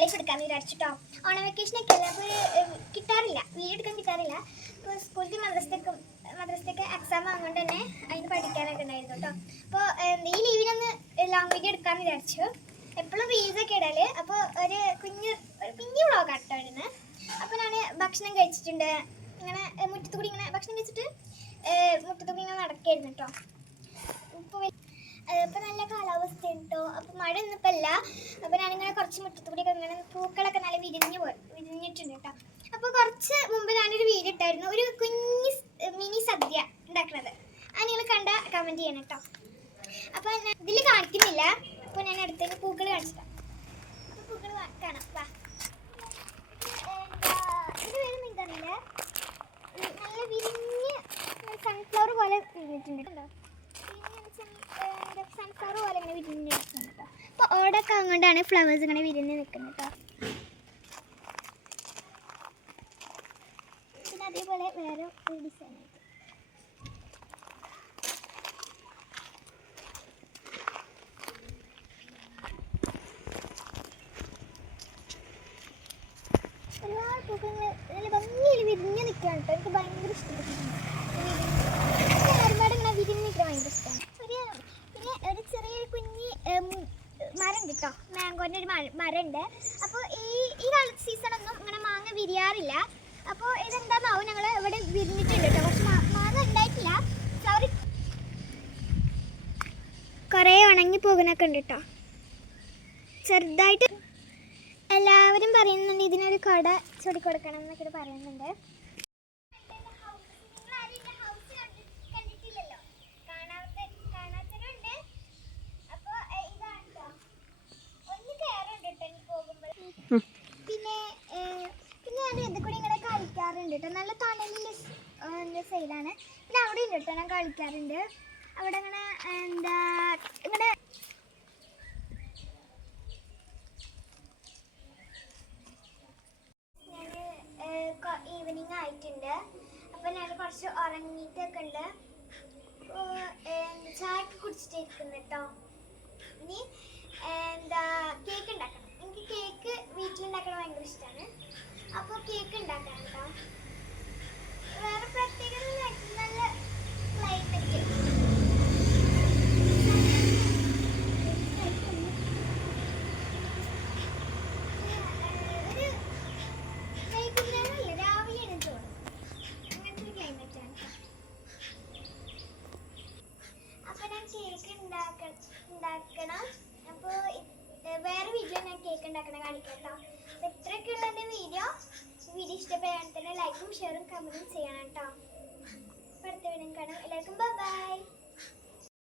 Life എടുക്കാമെന്ന് വിചാരിച്ചിട്ടോ. ഓണ വെക്കേഷനൊക്കെ അല്ല? അപ്പോൾ കിട്ടാറില്ല. വീഡിയോ എടുക്കാൻ കിട്ടാറില്ല. അപ്പോൾ സ്കൂളിൽ മദ്രസത്തേക്കും മദ്രസത്തേക്ക് എക്സാം ആകുകൊണ്ട് തന്നെ അതിന് പഠിക്കാനൊക്കെ ഉണ്ടായിരുന്നു കേട്ടോ അപ്പോൾ ഈ ലീവിനൊന്ന് ലോങ് വീഡിയോ എടുക്കാമെന്ന് വിചാരിച്ചു. എപ്പോഴും റീൽസൊക്കെ ഇടൽ. അപ്പോൾ ഒരു കുഞ്ഞ് കുഞ്ഞു വ്ളോഗ് ആട്ടോ ഇടുന്നത് അപ്പോൾ ഞാൻ ഭക്ഷണം കഴിച്ചിട്ടുണ്ട്. ഇങ്ങനെ മുറ്റത്തുകൂടി മുറ്റത്ത് കൂടി ഇങ്ങനെ ഭക്ഷണം കഴിച്ചിട്ട് മുറ്റത്തുകൂടി മുറ്റത്ത് കൂടി ഇങ്ങനെ നടക്കായിരുന്നു കേട്ടോ ഇപ്പോൾ ഇപ്പൊ നല്ല കാലാവസ്ഥ ഉണ്ടോ അപ്പൊ മഴ ഒന്നും ഇപ്പൊ അല്ല അപ്പൊ ഞാനിങ്ങനെ കുറച്ച് മുറ്റത്തുകൂടി ഇങ്ങനെ പൂക്കളൊക്കെ നല്ല വിരിഞ്ഞു വിരിഞ്ഞിട്ടുണ്ട് കേട്ടോ. അപ്പൊ കുറച്ച് മുമ്പ് ഞാനൊരു വീഡിയോ ഇട്ടായിരുന്നു. ഒരു കുഞ്ഞി മിനി സദ്യ ഉണ്ടാക്കുന്നത്. അത് നിങ്ങൾ കണ്ട കമന്റ് ചെയ്യണം കേട്ടോ. അപ്പൊ ഇതിൽ കാണിക്കുന്നില്ല. അപ്പൊ ഞാൻ അടുത്തേക്ക് പൂക്കൾ കാണിച്ചിട്ടാ. അപ്പൊ പൂക്കൾ വാ- കാണാം. വാ. എന്താ ഇതിന്റെ പേര് നല്ല സൺഫ്ലവർ പോലെ വിരിഞ്ഞിട്ടുണ്ട്. കണ്ടോ? സൺഫ്ലവർ പോലെ ഇങ്ങനെ വിരിഞ്ഞ് നിൽക്കുന്നത് കേട്ടോ അപ്പോൾ ഓടൊക്കെ അങ്ങോട്ടാണ് ഫ്ലവേഴ്സ് ഇങ്ങനെ വിരിഞ്ഞ് നിൽക്കുന്നത് കേട്ടോ പിന്നെ അതേപോലെ വേറെ ഒരു ഡിസൈൻ ഒരുപാട് പൂക്കൾ നല്ല ഭംഗിയിൽ വിരിഞ്ഞ് നിൽക്കുകയാണ് കേട്ടോ എനിക്ക് ഭയങ്കര ഇഷ്ടപ്പെട്ടിട്ടുണ്ട് ഒരുപാട് ഇങ്ങനെ വിരിഞ്ഞ് നിൽക്കാൻ ഭയങ്കര ഇഷ്ടമാണ് ഒരു പിന്നെ ഒരു ചെറിയൊരു കുഞ്ഞി ഉം, മരം ഉണ്ട് കേട്ടോ മാംഗോന്റെ ഒരു മരം ഉണ്ട് അപ്പോൾ ഈ ഈ കാലത്ത് സീസണൊന്നും ഇങ്ങനെ മാങ്ങ വിരിയാറില്ല. അപ്പോൾ ഇതെന്താന്നാവും? ഞങ്ങൾ ഇവിടെ വിരിഞ്ഞിട്ടുണ്ട് കേട്ടോ. പക്ഷെ മാങ്ങ ഉണ്ടായിട്ടില്ല. സോറി കുറേ ഉണങ്ങി പോകുന്നൊക്കെ ഉണ്ട് കേട്ടോ. ചെറുതായിട്ട് എല്ലാവരും പറയുന്നുണ്ട് ഇതിനൊരു കുട ചൊടി കൊടുക്കണം എന്നൊക്കെ പറയുന്നുണ്ട്. പിന്നെ പിന്നെ ഞാൻ ഇത് കൂടി ഇങ്ങനെ കളിക്കാറുണ്ട് കേട്ടോ നല്ല തണലിന്റെ സൈഡാണ് പിന്നെ അവിടെ ഉണ്ട് കേട്ടോ ഞാൻ കളിക്കാറുണ്ട്. അവിടെ അങ്ങനെ എന്താ ഇങ്ങനെ ഈവനിങ് ആയിട്ടുണ്ട്. അപ്പം ഞാൻ കുറച്ച് ഉറങ്ങിയിട്ടൊക്കെ ഉണ്ട്. ചായ കുടിച്ചിട്ടിരിക്കുന്നു കേട്ടോ ഇനി അപ്പോൾ വേറെ വീഡിയോ ഞാൻ കേക്ക് വീഡിയോ ഇഷ്ടപ്പെടാൻ തന്നെ ലൈക്കും ഷെയറും കമന്റും ചെയ്യണം കേട്ടോ. അടുത്ത വീഡിയോ കാണാം. എല്ലാവർക്കും ബൈ